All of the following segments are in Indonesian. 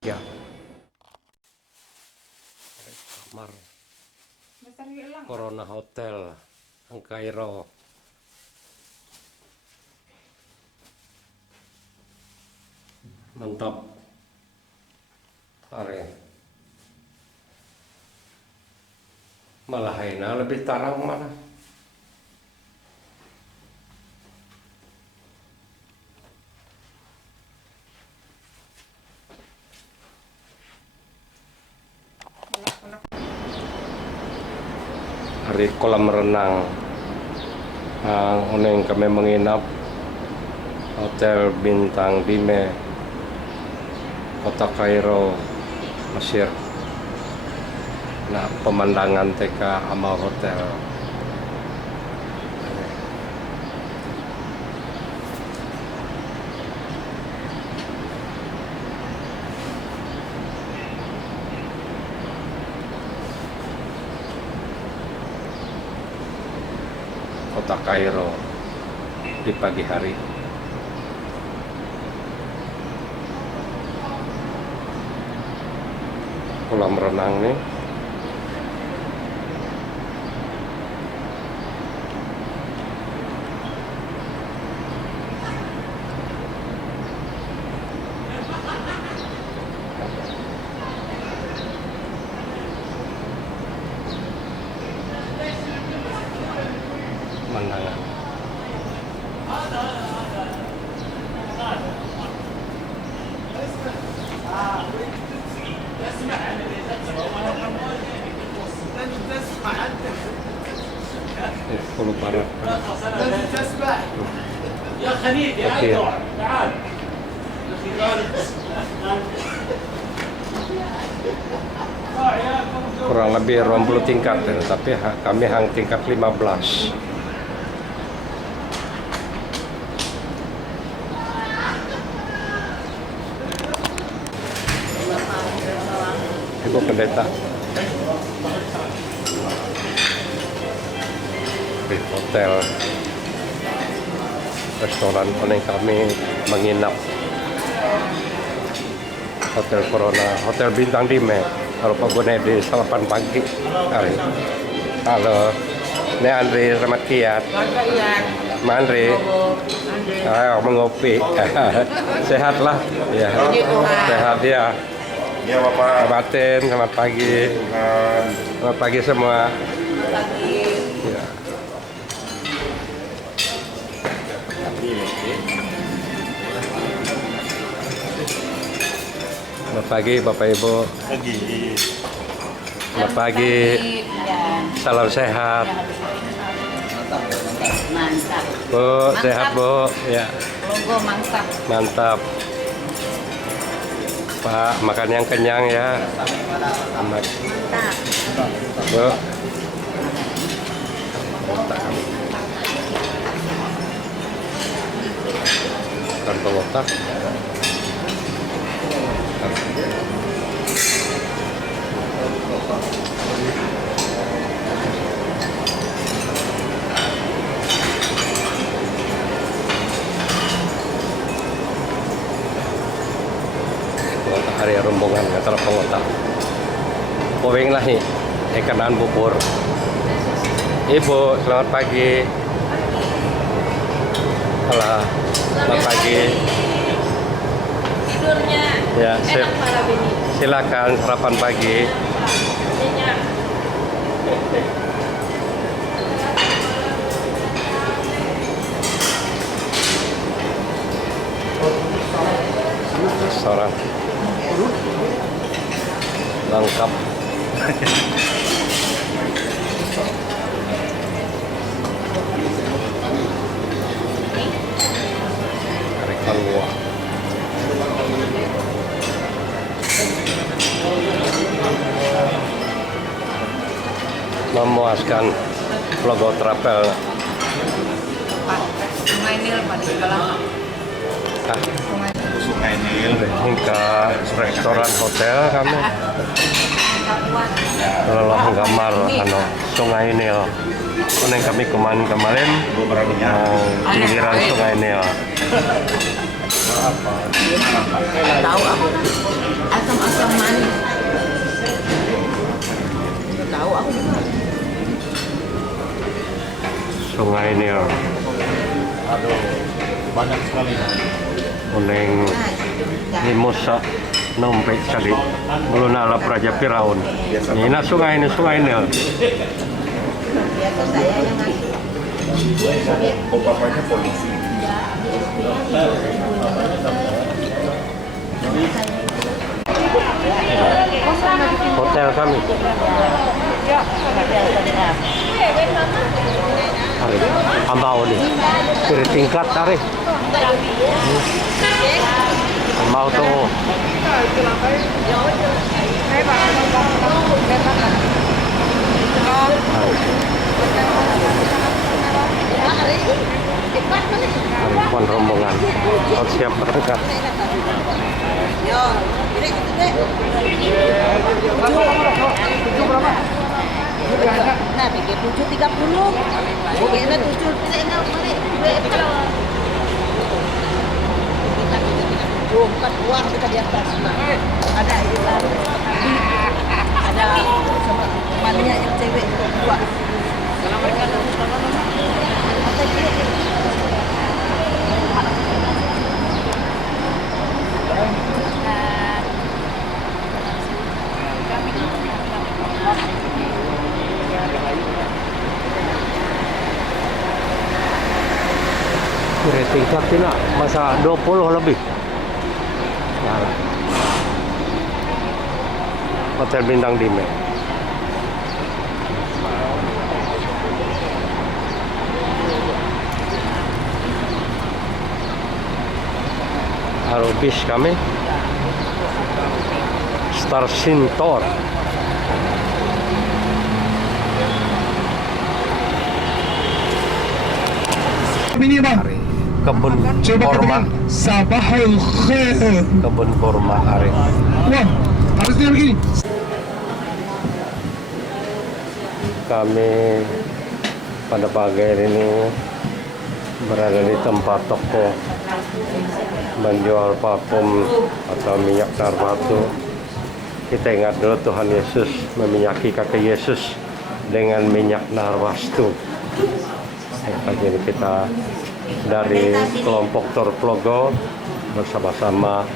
Ya, kamar Corona Hotel ang Cairo. Mantap. Are. Malah enak lebih tarang malah. Hari kolam renang yang kami menginap Hotel Bintang Dime, Kota Kairo, Mesir. Nah, pemandangan TK Amal Hotel. Kota Kairo di pagi hari. Kolam renang nih. Pemandangan. Pulau Barat. يا خليل يا أوكي. أيوة تعال Kurang lebih 20 tingkat, tapi kami hang tingkat 15. Ibu pendeta di hotel restoran yang kami menginap, Hotel Corona, Hotel Bintang Dime. Kalau Pak Gune di 8 pagi hari. Halo, ini Andri Ramat Kiat. Ma Andri, ayo mengopi. Sehat lah, ya. Sehat ya. Ya Bapak. Batin, selamat pagi. Selamat pagi semua. Ya. Selamat pagi Bapak Ibu. Pagi. Selamat pagi. Salam sehat. Mantap. Bu, sehat Bu. Ya, Logo mantap. mantap. Pak, makan yang kenyang ya. Amat. Mantap. Bu. Kantong otak. Hari rombongan antara pengotak. Poweng lah nih, ikanan bubur. Ibu, selamat pagi. Halo, selamat pagi. Tidurnya Ya, enak malah ini. silakan sarapan pagi. Nyenyak. Restoran lengkap. Hari keluar. Memuaskan logo travel. Pak, Sungai Nil Pak di sebelah. Ah, Sungai Nil. hingga restoran hotel kami. Loloh kamar ano Sungai Nil. Kuning kami kemarin pinggiran Sungai Nil. Tahu aku. Asam-asam manis. Tahu aku juga. Sungai Nil. Aduh, banyak sekali. Kuning di Musa nombek kali. Belum ala Raja Firaun. Ini sungai Nil. Biasa saya yang ngasih. Bapaknya polisi. Hotel kami. Hari ambau ni. Kiri tingkat hari. Ambau tu. Hari rombongan. Oh, siap berangkat. Nah, bikin 7.30. Bikinnya 7.30. Bukan uang kita di atas. Ada sama temannya yang cewek dua. Kalau mereka rating tingkat masa 20 lebih. Hotel bintang 5. Bis kami Star Sintor. Ini bang, Kebun coba kurma. katakan Sabahul Khair. Kebun kurma hari. Wah, harusnya begini. Kami pada pagi hari ini berada di tempat toko menjual parfum atau minyak narwastu. Kita ingat dulu Tuhan Yesus meminyaki kaki Yesus dengan minyak narwastu. Pagi ini kita dari kelompok Torplogo bersama-sama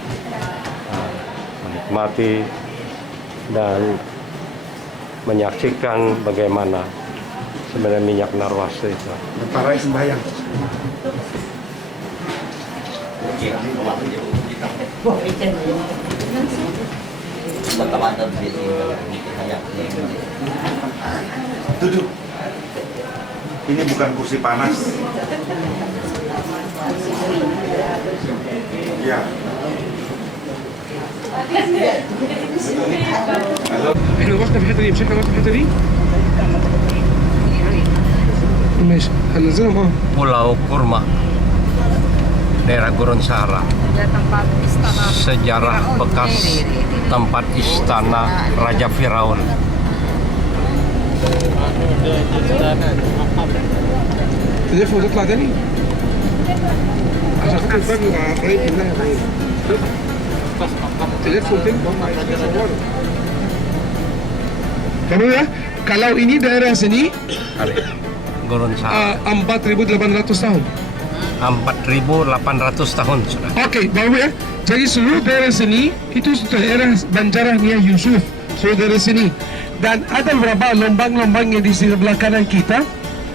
menikmati dan menyaksikan bagaimana sebenarnya minyak narwastu itu. Para sembahyang. Duduk. Ini bukan kursi panas. Ya. احنا وقفنا في الحته دي، مش احنا وقفنا في الحته دي؟ ماشي هننزلهم Pulau Kurma, daerah Gorontalo. tempat istana Sejarah bekas tempat istana Raja Firaun. تلف وتطلع تاني عشان خاطر الفجر مع قريب منها بعيد تلف وتنزل. Kamu ya, kalau ini daerah sini Gorontalo 4.800 tahun. 4.800 tahun sudah. Oke, baru ya. Jadi seluruh daerah sini itu daerah banjarahnya Yusuf. Seluruh daerah sini. Dan ada beberapa lombang-lombang yang di sebelah kanan kita.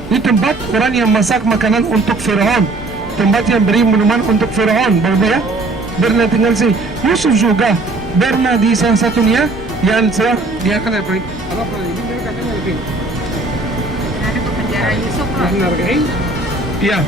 Ini tempat orang yang masak makanan untuk Firaun. Tempat yang beri minuman untuk Firaun, baru ya. Pernah tinggal sini. Yusuf juga pernah di salah satunya yang dia kan apa? Apa ini mereka katanya lebih. ada ke penjara Yusuf lah. Menghargai. Ya.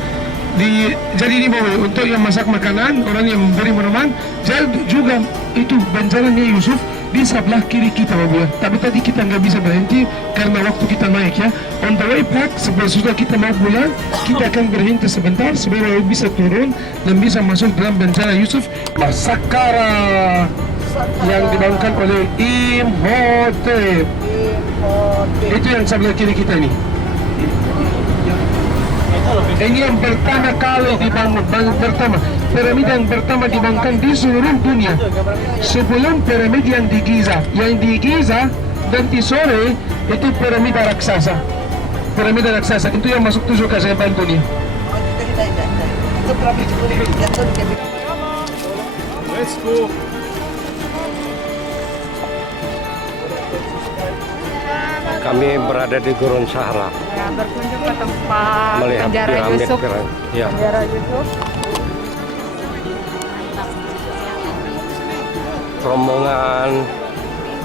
Jadi ini bawa untuk yang masak makanan, orang yang memberi minuman, jadi juga itu banjarannya Yusuf di sebelah kiri kita bawa. Tapi tadi kita nggak bisa berhenti karena waktu kita naik ya. On the way back, sesudah kita mau pulang, kita akan berhenti sebentar supaya bisa turun dan bisa masuk dalam banjaran Yusuf. Sakara yang dibangunkan oleh Imhotep. Itu yang sebelah kiri kita ini. Ini yang pertama kali dibangun, piramida yang pertama dibangunkan di seluruh dunia. Sebelum piramida yang di Giza. Yang di Giza nanti sore itu piramida raksasa. Piramida raksasa itu yang masuk 7 keajaiban dunia. Let's go. Kami berada di Gurun Sahara Ya, berkunjung ke tempat melihat penjara piramid. Yusuf. Ya, Penjara Yusuf. rombongan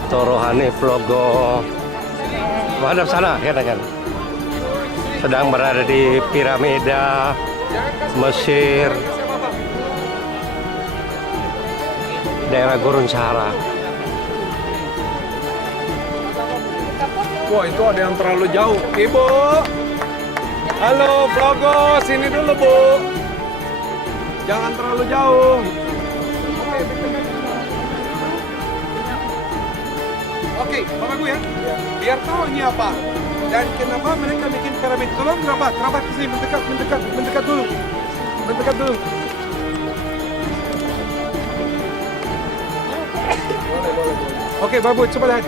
Torohani Vlogo menghadap sana kan. Sedang berada di piramida Mesir, daerah Gurun Sahara. Wah, itu ada yang terlalu jauh. Ibu. Halo, Vlogo. Sini dulu, Bu. Jangan terlalu jauh. Oke, Bapak Ibu ya. Biar tahu ini apa. Dan kenapa mereka bikin piramid. Tolong kerabat ke sini, mendekat dulu. Mendekat dulu. Boleh. Oke, Bapak Ibu, coba lihat.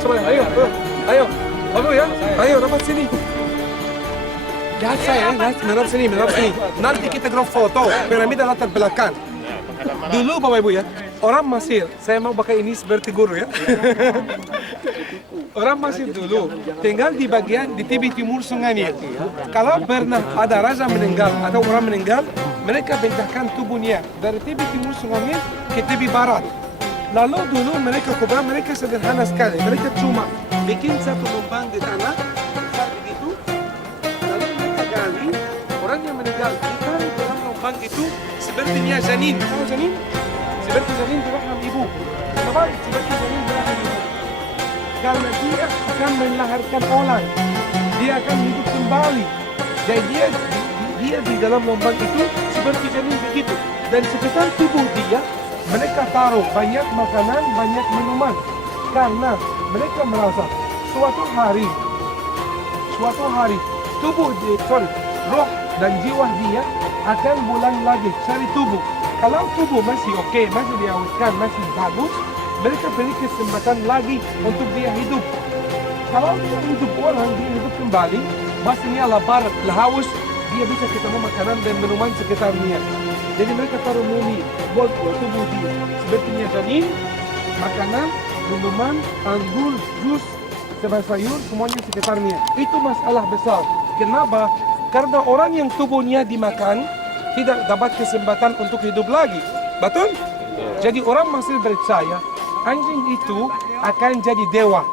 Ayo. Bapak Ibu ya. Ayo, rapat sini. Lihat saya, menghadap sini. Nanti kita grab foto piramida latar belakang. Dulu Bapak Ibu ya, orang Mesir, saya mau pakai ini seperti guru ya. Orang Mesir dulu tinggal di bagian di tepi timur Sungai Nil. Kalau pernah ada raja meninggal atau orang meninggal, mereka pindahkan tubuhnya dari tepi timur Sungai Nil ke tepi barat. Lalu dulu mereka sederhana sekali. Mereka cuma bikin satu lubang di tanah besar begitu. Lalu mereka gali orang yang meninggal ditaruh dalam lubang itu sepertinya janin. Tahu janin? Seperti janin di rahim ibu. Kenapa? Seperti janin di rahim ibu. Karena dia akan melahirkan orang. Dia akan hidup kembali. Jadi dia di dalam lubang itu seperti janin begitu. Dan sekitar tubuh dia mereka taruh banyak makanan, banyak minuman. Karena mereka merasa suatu hari roh dan jiwa dia akan pulang lagi cari tubuh. Kalau tubuh masih oke, masih diawetkan, masih bagus, mereka beri kesempatan lagi untuk dia hidup. Kalau dia hidup orang, dia hidup kembali, pastinya lapar, haus, dia bisa ketemu makanan dan minuman sekitarnya. Jadi mereka taruh mumi buat tubuh dia. Sepertinya janin, makanan, minuman, anggur, jus, sayur, semuanya sekitarnya. Itu masalah besar. Kenapa? Karena orang yang tubuhnya dimakan tidak dapat kesempatan untuk hidup lagi. Betul? Jadi orang masih percaya anjing itu akan jadi dewa.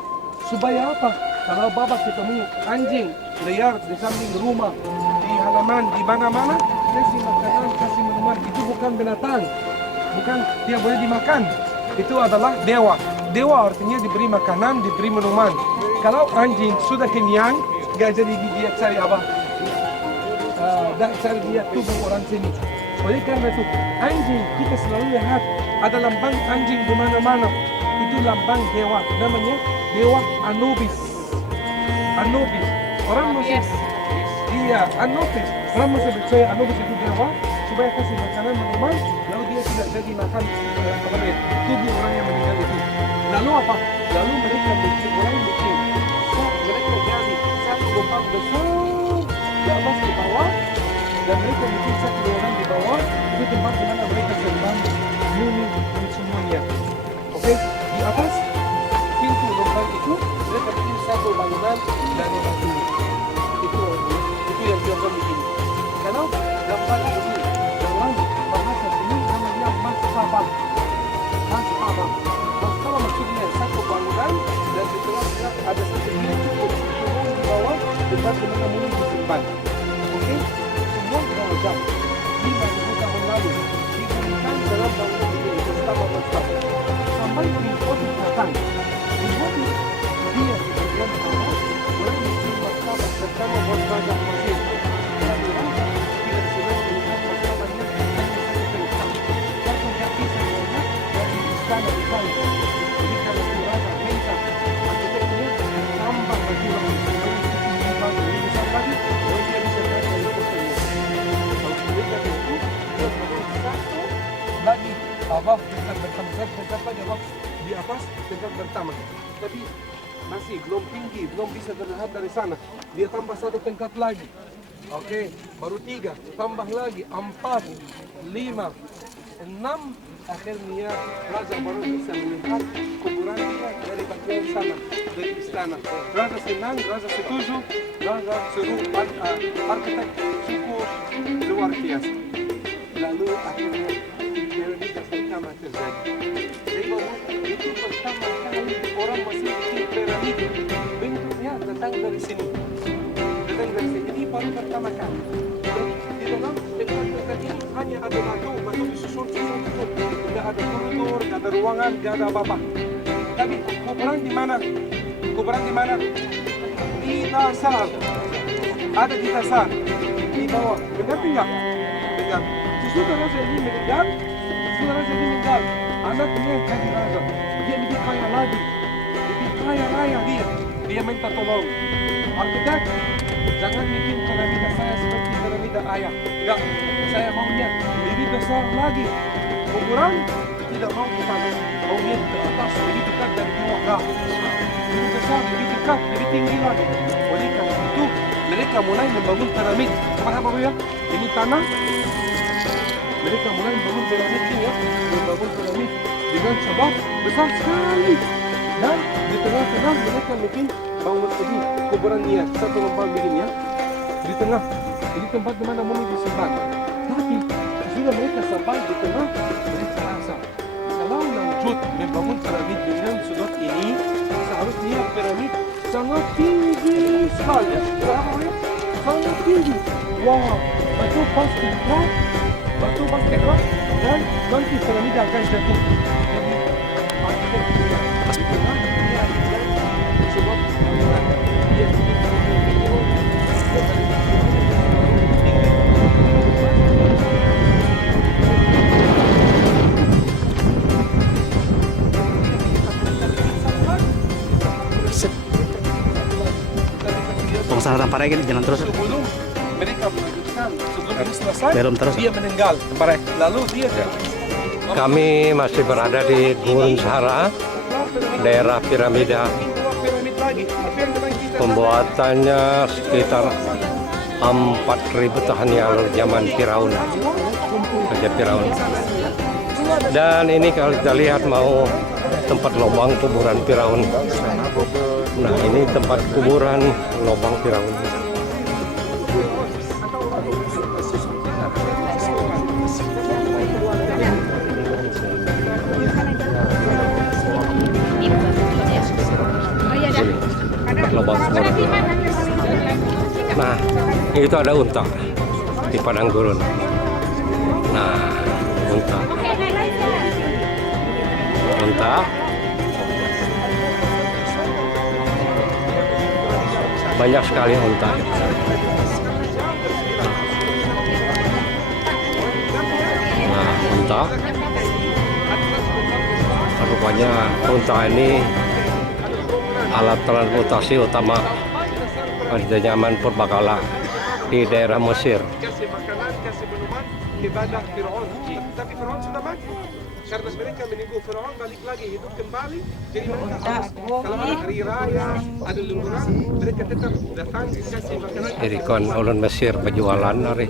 Supaya apa? Kalau bapak ketemu anjing liar di samping rumah, di halaman, di mana-mana, kasih makanan, kasih minuman, itu bukan binatang. Bukan dia boleh dimakan. Itu adalah dewa. Dewa artinya diberi makanan, diberi minuman. Kalau anjing sudah kenyang, gak jadi dia cari apa? Dan cari dia tubuh orang sini. Oleh karena itu, anjing kita selalu lihat ada lambang anjing di mana-mana. Itu lambang dewa. Namanya dewa Anubis. Anubis. Orang masih iya Anubis. Orang masih percaya Anubis itu dewa supaya kasih makanan minuman, lalu dia tidak jadi makan tubuh orang yang meninggal itu. Lalu apa? Lalu mereka bikin mereka gali satu lubang besar di atas di bawah, dan mereka bikin satu ruangan di bawah. Itu tempat di mana mereka sembang mumi dan semuanya. Oke, di atas pintu lubang itu mereka bikin satu bangunan dari batu. Itu yang biasa bikin. Karena gambar ini dalam bahasa ini namanya mastabah. Mastabah maksudnya satu bangunan dan di tengah ada satu pintu turun di bawah tempat di mana mumi disimpan. Oke, semua kerajaan 5.000 tahun lalu diberikan dalam bangunan ini mastabah. Sampai Imhotep datang. Imhotep dia di bagian bawah boleh bikin mastabah bersama bos raja Mesir. Istana di sana. Abah tingkat pertama, tingkat lagi abah di atas tingkat pertama. Tapi masih belum tinggi, belum bisa terlihat dari sana. Dia tambah satu tingkat lagi. Oke, baru 3, tambah lagi 4, 5, 6. Akhirnya Raja baru bisa melihat kuburan dia dari bagian sana, dari istana. Raja senang, Raja setuju, Raja suruh arsitek cukup luar biasa. Lalu akhirnya piramida pertama terjadi. Jadi itu pertama kali orang masih bikin piramida. Bentuknya datang dari sini. Datang dari sini. Ini baru pertama kali. Di dalam tempat ini hanya ada batu disusun. Tidak ada koridor, tidak ada ruangan, tidak ada apa-apa. Tapi kuburan di mana? Kuburan di mana? Di dasar. Ada di dasar. Di bawah. Benar tidak? Benar. Sesudah raja ini meninggal, anaknya jadi raja. Dia lebih kaya lagi, lebih kaya raya dia. Dia minta tolong. Arsitek, jangan bikin piramida saya seperti piramida ayah. Enggak, saya maunya lebih besar lagi. Kuburan tidak mau ke sana, maunya ke atas, lebih dekat dari Mekah. Lebih besar, lebih dekat, lebih tinggi lagi. Oleh karena itu, mereka mulai membangun piramid. Apa ya? Ini tanah. Mereka mulai membangun piramid ini ya, membangun piramid dengan sebab besar sekali. Dan di tengah-tengah mereka bikin bangun ini kuburan dia satu lubang begini ya, di tengah. Jadi tempat di mana mumi disimpan. Tapi sudah mereka sampai di tengah, mereka rasa kalau lanjut membangun piramid dengan sudut ini, seharusnya piramid sangat tinggi sekali. Berapa ya? Sangat tinggi. Wow, itu pasti berat. Batu pasti keras dan nanti piramida akan jatuh. Jadi arsitek punya hitungan dia dan sebab dia Pengusaha tampar lagi jalan terus. sebelum mereka melanjutkan, sebelum ini selesai, Belum terus. dia meninggal. Lalu dia Kami masih berada di Gurun Sahara, daerah piramida. piramid lagi. Tapi yang dengan kita Pembuatannya sekitar 4.000 tahun yang lalu, zaman Firaun, Raja Firaun. Dan ini kalau kita lihat mau tempat lubang kuburan Firaun. Nah, ini tempat kuburan lubang Firaun. Tempat lubang kuburan Firaun. Nah, itu ada unta di padang gurun. Nah, unta. Banyak sekali unta. Nah, unta. Rupanya unta ini alat transportasi utama pada zaman purbakala di daerah Mesir. kasih makanan, kasih minuman kepada Firaun. Tapi Firaun sudah mati. Karena mereka menunggu Firaun balik lagi hidup kembali. Jadi mereka harus kalau ada hari raya, ada liburan, mereka tetap datang kasih makanan. Irikon ulun Mesir berjualan hari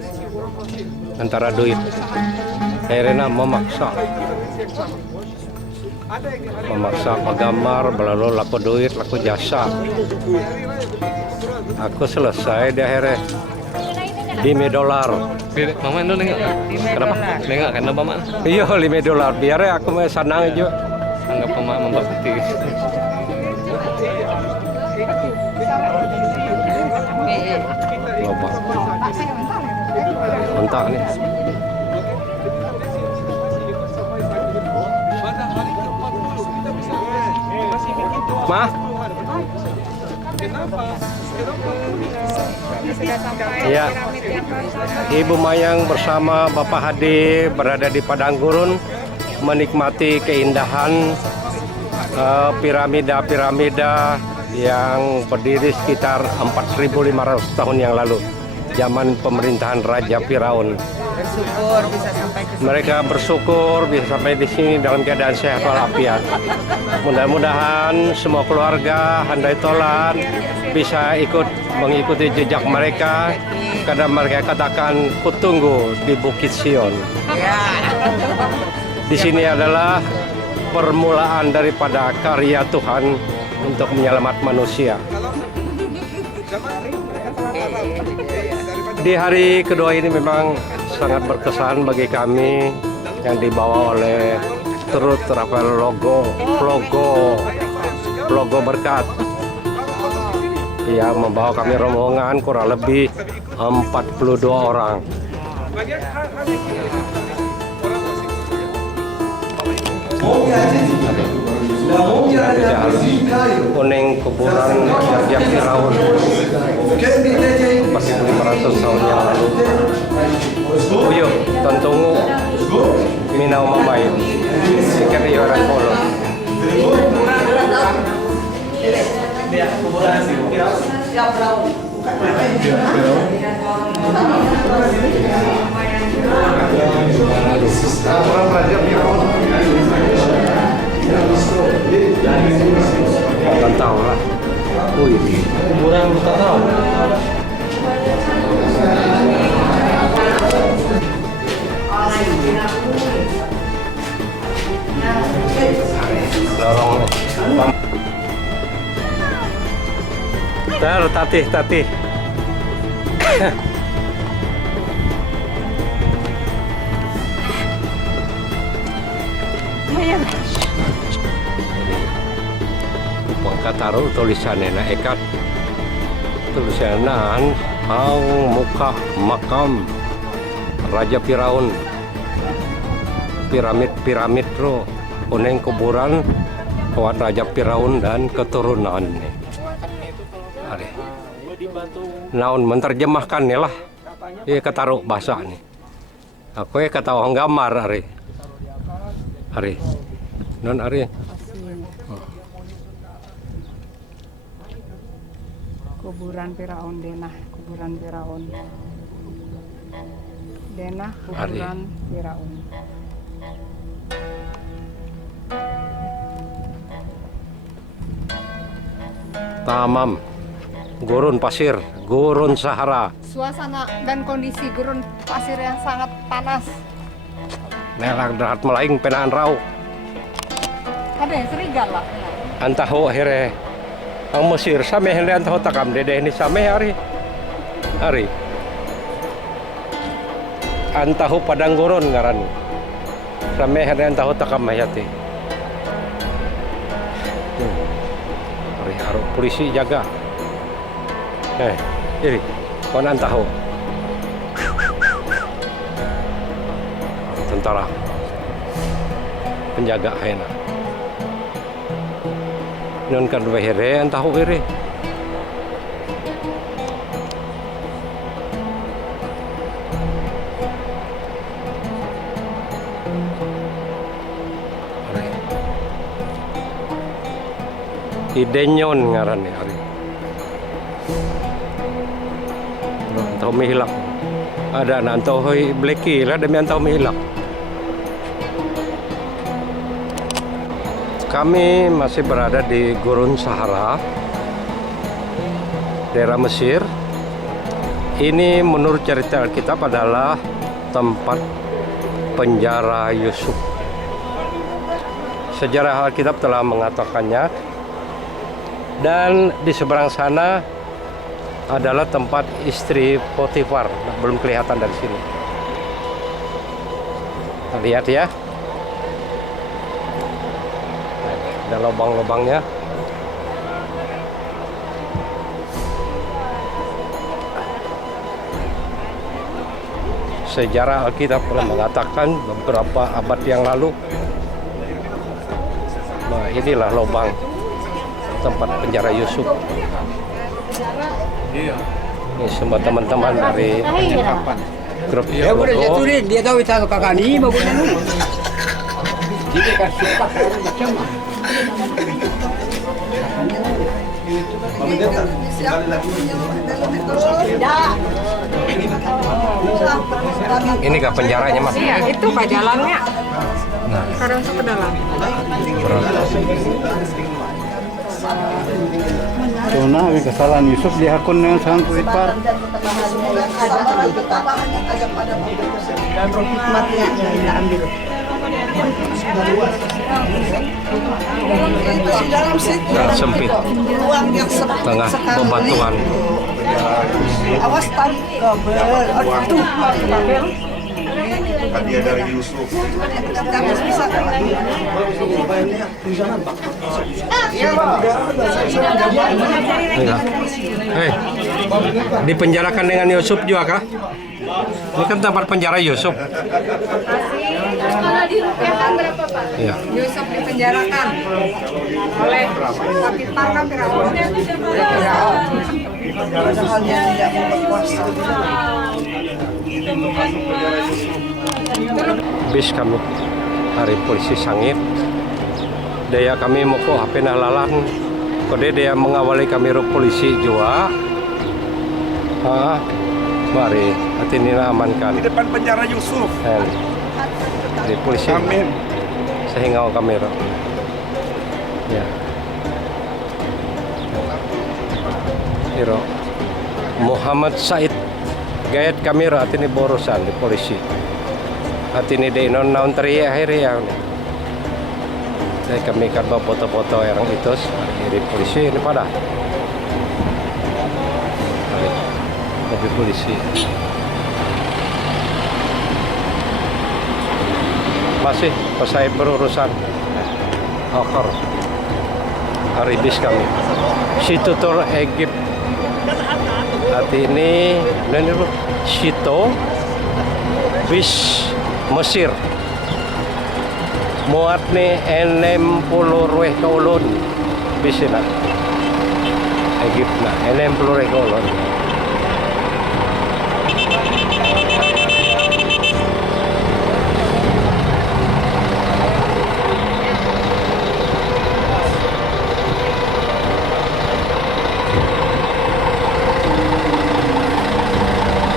antara duit. Akhirnya memaksa penggambar, lalu laku duit, laku jasa. Aku selesai di akhirnya $5. Mama itu nengok. Kenapa? Nengok karena mama Iya $5. Biar ya aku mau senang aja. anggap mama membakti. Loba. Unta nih. Pada hari ke-40 kita bisa masih bikin doa. Mah? Kenapa? Iya. Ibu Mayang bersama Bapak Hadi berada di Padang Gurun menikmati keindahan piramida-piramida yang berdiri sekitar 4.500 tahun yang lalu, zaman pemerintahan Raja Firaun. Bersyukur bisa sampai ke sini. Mereka bersyukur bisa sampai di sini dalam keadaan sehat walafiat. Mudah-mudahan semua keluarga handai tolan bisa mengikuti jejak mereka karena mereka katakan kutunggu di Bukit Sion. Ya. Di sini adalah permulaan daripada karya Tuhan untuk menyelamat manusia. Di hari kedua ini memang sangat berkesan bagi kami yang dibawa oleh Trut Travel Logo Berkat. Ia membawa kami rombongan kurang lebih 42 orang. Kuning kuburan Raja Firaun 4.500 tahun yang lalu. Uyuh, Tontongu, Minau Mamay, Ikan Ioran Polo. Bukan tahu lah. Wih, kuburan bukan tahu. Lorong. Tatih. Taruh tulisannya na ekat tulisanan hang muka makam Raja Firaun piramid ro uneng kuburan kawan Raja Firaun dan keturunannya. Are naon menterjemahkan nih lah iya ketaruh bahasa nih aku ya kata orang gambar are non are Kuburan Firaun Denah, kuburan Firaun. Denah, kuburan Firaun. Tamam. Gurun pasir, gurun Sahara. Suasana dan kondisi gurun pasir yang sangat panas. Nelang dahat melaing penaan rau. Ada yang serigala. Antahu akhirnya ang Mesir sameh hendak antahu takam dede ini sameh hari. Antahu padang gurun ngaran. Sameh hendak antahu takam mayati. Hari haru polisi jaga. Jadi kon antahu. Tentara penjaga hena. Non kan wehere antahu ere. Idenyon ngarannya hari. Antau mihilak. Ada nantau hoi bleki lah demi antau mihilak. Kami masih berada di Gurun Sahara, daerah Mesir. Ini menurut cerita Alkitab adalah tempat penjara Yusuf. Sejarah Alkitab telah mengatakannya. Dan di seberang sana adalah tempat istri Potifar. Belum kelihatan dari sini. Kita lihat ya. Ada lubang-lubangnya. Sejarah Alkitab telah mengatakan beberapa abad yang lalu. Nah, inilah lubang tempat penjara Yusuf. Ini semua teman-teman dari grup Ya boleh jatuh dia tahu itu kakak ni mau buat dulu. Jadi kan suka macam Ini kah penjaranya mas? Iya, itu Pak jalannya. Nah, Sekarang ke dalam. Tuna, kesalahan Yusuf di akun yang sangat pripar. Dan hikmatnya kita ambil. Itu di dalam situ. nah, sempit, Ruang yang tengah sekali. bebatuan. Awas tadi kabel. Aduh, kabel. Hadiah dari Yusuf. Jangan bisa. Iya. Dipenjarakan dengan Yusuf juga kah? Ini kan tempat penjara Yusuf. Kalau dirupiahkan berapa Pak? Iya. Yusuf dipenjarakan oleh Pakistan kan Firaun. Padahal dia tidak mau berkuasa. Bis kami hari polisi sangit. Daya kami mau kok HP nalalan. Kode dia mengawali kami ru polisi juga. Mari hati ini amankan. Di depan penjara Yusuf. Di polisi. Amin. Sehingga kami ru. Ya. Hiro Muhammad Said gayat kami ru hati ini borosan di polisi. Hati ini di non teriak akhirnya ya. Saya kami kan bawa foto-foto orang itu di polisi ini pada mobil polisi masih pas saya berurusan akhir hari bis kami Situtur Egypt hati ini dan itu Sito bis Mesir muat nih 60 rueh ke ulun bisina Egypt na 60 rueh ke ulun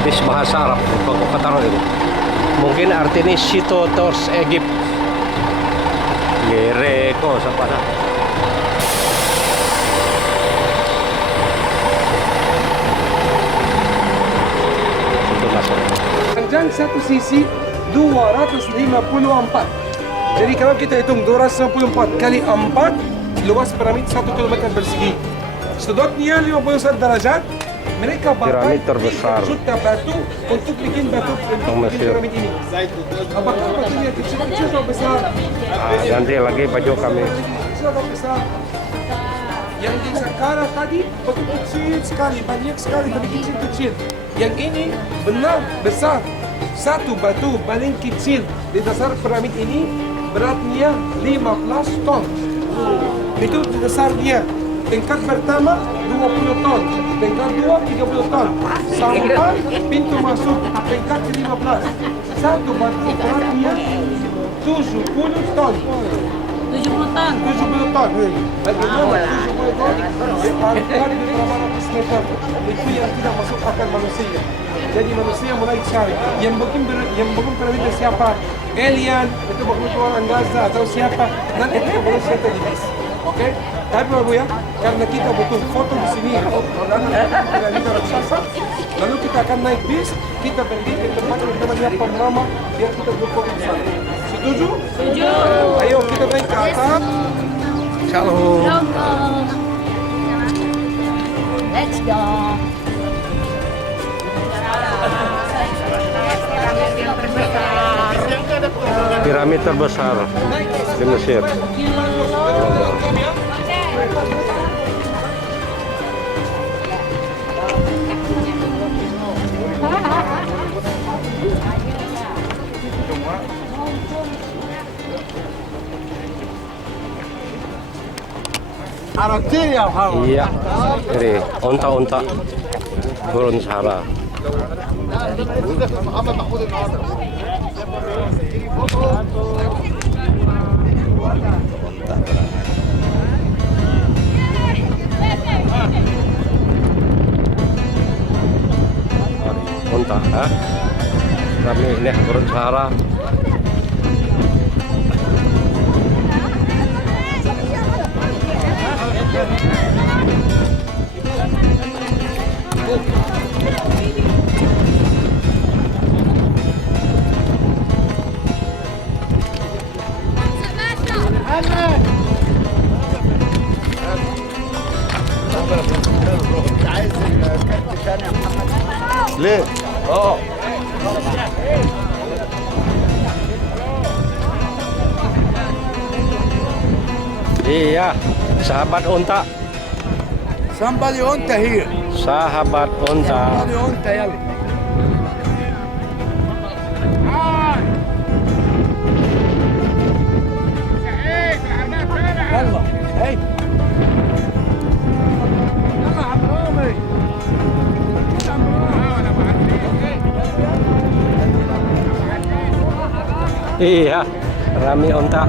bis bahasa Arab kata itu mungkin artinya Situtur Egypt Gereko siapa dah? Itu masuk. Dan satu sisi 254. Jadi kalau kita hitung 254 kali 4, luas piramid 1 km persegi. Sedotnya 51 derajat. Mereka Piramid pakai terbesar. 3 juta batu untuk bikin batu untuk bikin Mesir. piramid ini. Apakah batunya kecil-kecil atau besar? Nanti lagi baju kami. Kecil atau besar? Yang di sekarang tadi batu kecil sekali, banyak sekali tapi kecil-kecil. Yang ini benar besar. Satu batu paling kecil di dasar piramid ini beratnya 15 ton. Itu di dasarnya. Tingkat pertama 20 ton, tingkat 2 30 ton, sampai pintu masuk tingkat 15. Satu batu beratnya 70 ton. 70 ton. 70 ton. Bagaimana 70 ton? Diangkat di berapa ratus meter. Itu yang tidak masuk akal manusia. Jadi manusia mulai cari. Yang bikin piramid siapa? Alien, itu bukan orang Gaza atau siapa? Nanti kita boleh cerita di bis. Oke? Tapi Bapak ya, karena kita butuh foto di sini, piramid raksasa, lalu kita akan naik bis, kita pergi ke tempat yang namanya panorama, biar kita berfoto di sana. Setuju? Setuju. Ayo kita naik ke atas. Shalom. Let's go. Piramid terbesar di Mesir. Iya, ini unta-unta gurun Sahara. Sarah. ليه؟ Iya, sahabat unta. Somebody on here. Sahabat unta. on yalla. يلا هي يلا عم رامي Iya, rami unta.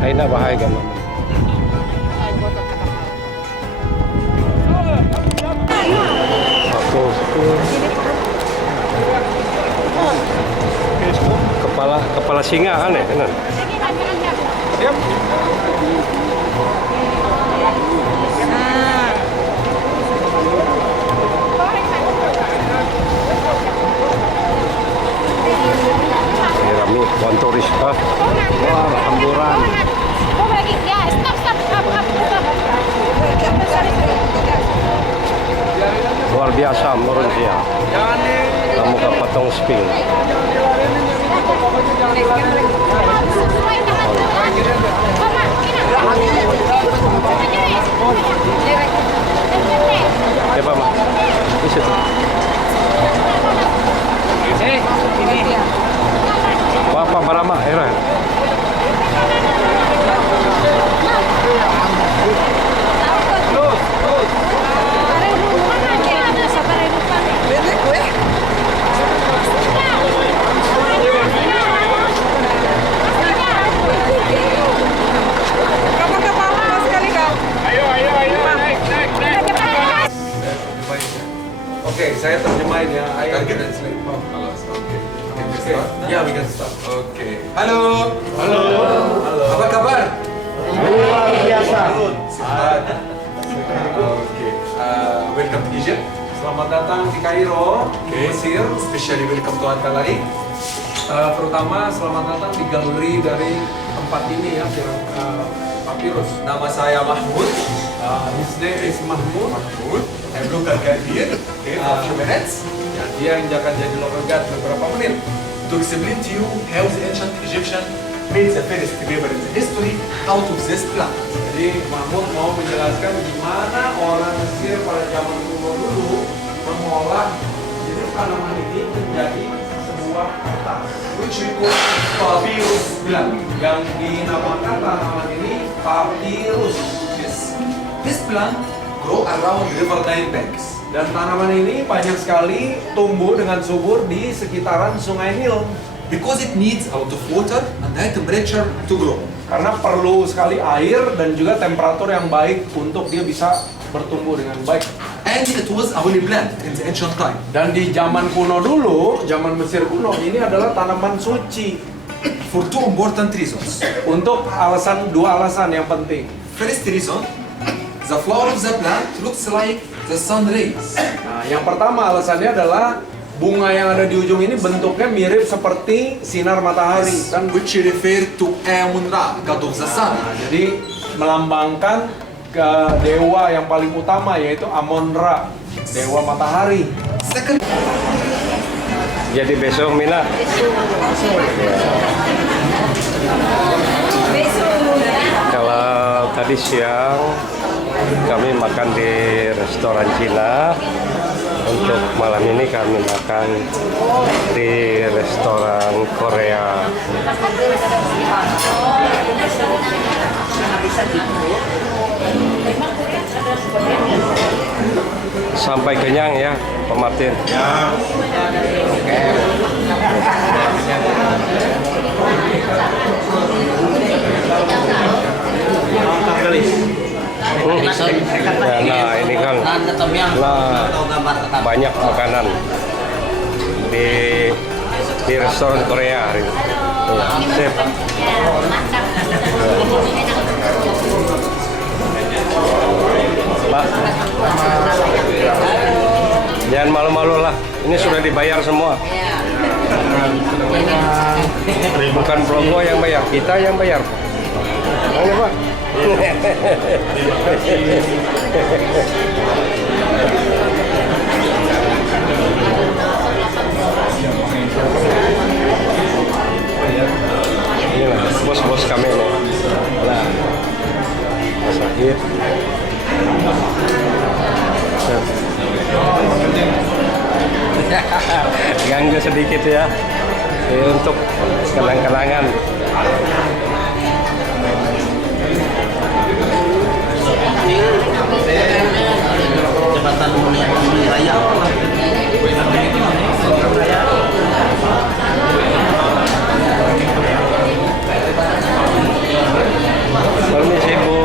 Aina bahay gaman. Aku kepala singa aneh, kan? Ini rami kontoris pa. Wah, hamburan. Oh, lagi. Ya, stop. Luar biasa murun dia. Kamu ke patung sping. Coba mah. Di situ. Apa barama era? Oke, saya terjemahin ya. I can translate. Ya, we can start. Oke. Halo. Apa kabar? Luar biasa. Oke. Welcome to Egypt. Selamat datang di Kairo, Mesir. Especially welcome to Antalya. Terutama selamat datang di galeri dari tempat ini ya, Papyrus. Nama saya Mahmud. His name is Mahmud. I'm local guide here. Okay, for a few minutes. Ya, dia yang akan jadi local guide beberapa menit. To explain to you how the ancient Egyptian made the first paper in the history out of this plant. Jadi Mahmud mau menjelaskan gimana orang Mesir pada zaman kuno dulu mengolah jenis tanaman ini menjadi sebuah kertas, which we call papyrus plant, yang dinamakan tanaman ini papyrus. Yes. This plant grow around river Nile banks. Dan tanaman ini banyak sekali tumbuh dengan subur di sekitaran Sungai Nil. Because it needs a lot of water and high temperature to grow. Karena perlu sekali air dan juga temperatur yang baik untuk dia bisa bertumbuh dengan baik. And it was a holy plant in the ancient time. Dan di zaman kuno dulu, zaman Mesir kuno, ini adalah tanaman suci. For two important reasons. Untuk dua alasan yang penting. First reason, the flower of the plant looks like the sun rays. Nah, yang pertama alasannya adalah bunga yang ada di ujung ini bentuknya mirip seperti sinar matahari, kan? Which refer to Amun-Ra, god of the sun. Nah, jadi melambangkan ke dewa yang paling utama yaitu Amon-Ra, dewa matahari. Second. Jadi besok Mina. Kalau tadi siang kami makan di restoran Cina. Untuk malam ini kami makan di restoran Korea. Sampai kenyang ya, Pak Martin. Ya. Oke. Ya, nah ini kan banyak makanan di restoran Korea hari ini. Ya, sip. Pak, jangan malu-malu lah. Ini sudah dibayar semua. Bukan Progo yang bayar, kita yang bayar. Ayo Pak. Inilah bos-bos kami nih. Nah, Mas Ahir. Ganggu sedikit ya. Ini untuk kenang-kenangan. Jembatan Muni Raya. Permisi Bu.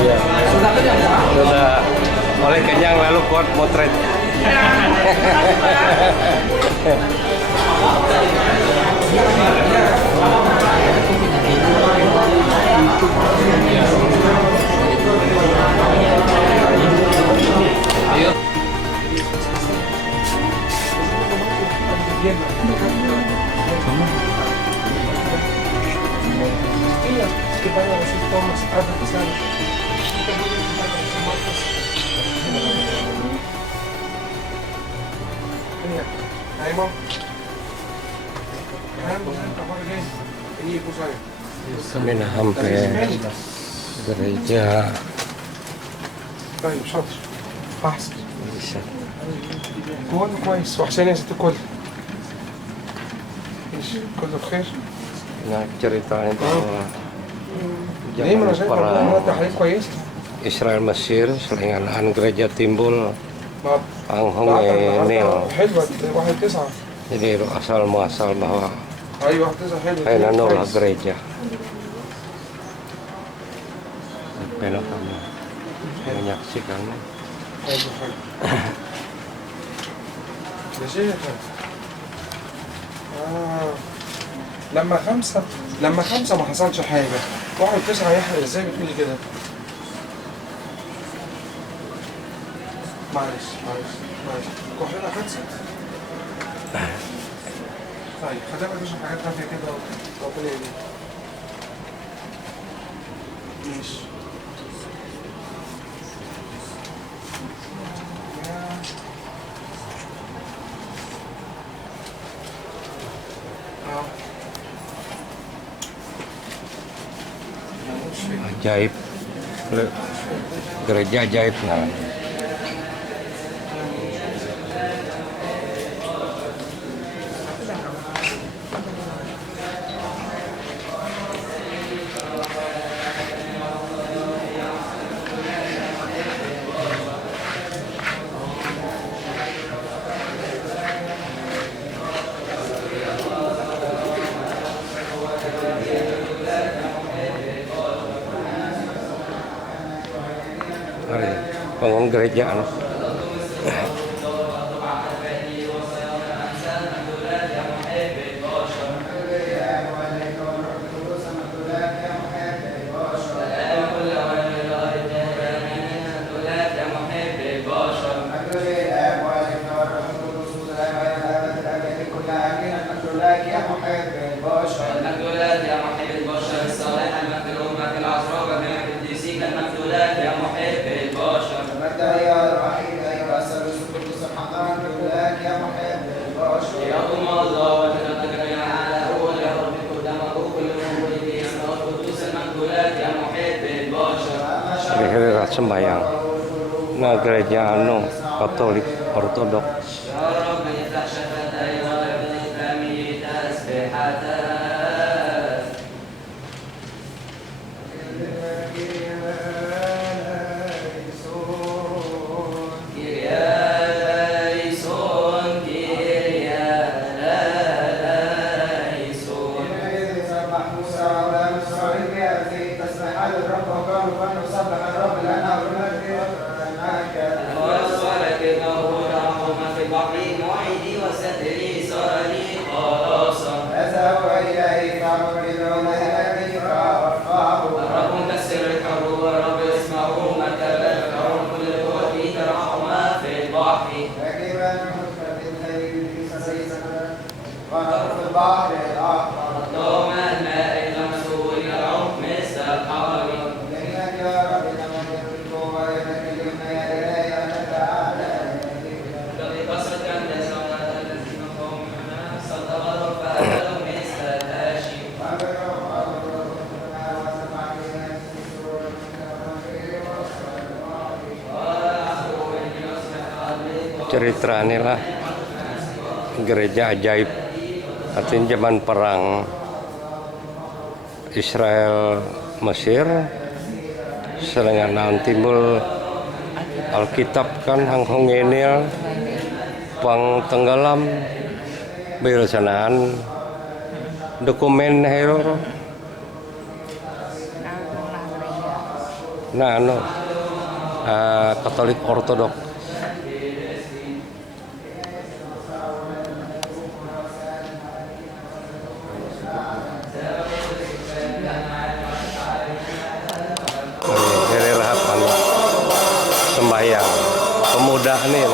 Iya. Sudah. Oleh kenyang lalu kuat motret. Iya, kita harus Thomas ada di sana. Kita boleh kita harus Marcos. Iya, ayo Mom. Apa lagi? Ini ibu saya. Kami nah hampir gereja. طيب شاطر فحص Bisa. كله كويس وحشاني يا ست الكل ماشي كله بخير Nah ceritanya bahwa دايما عشان para ربنا تحاليل كويسه Israel Mesir selingan gereja timbul ما Panghong بعت النهارده Neo. حلوه 1/9 Jadi asal muasal bahwa ايوه 1/9 حلوه kailan lah كويس. gereja. Pelo kami menyaksikan. ايوه حلو يا شيخ لما خمسة ما حصلش حاجة 1/9 يحرق ازاي بتقولي كده معلش كحولة خلصت طيب خلينا نشرب حاجات خفيفة كده ربنا يهديك ماشي Ajaib. Gereja ajaib nah. Bangun gereja anak. Hari sembahyang. Nah gereja Katolik Ortodoks. Cerita inilah gereja ajaib, artinya zaman perang Israel Mesir selengan timbul Alkitab kan hanghong enil pang tenggelam beresanaan dokumen hero nah Katolik Ortodok. Sembahyang pemuda nih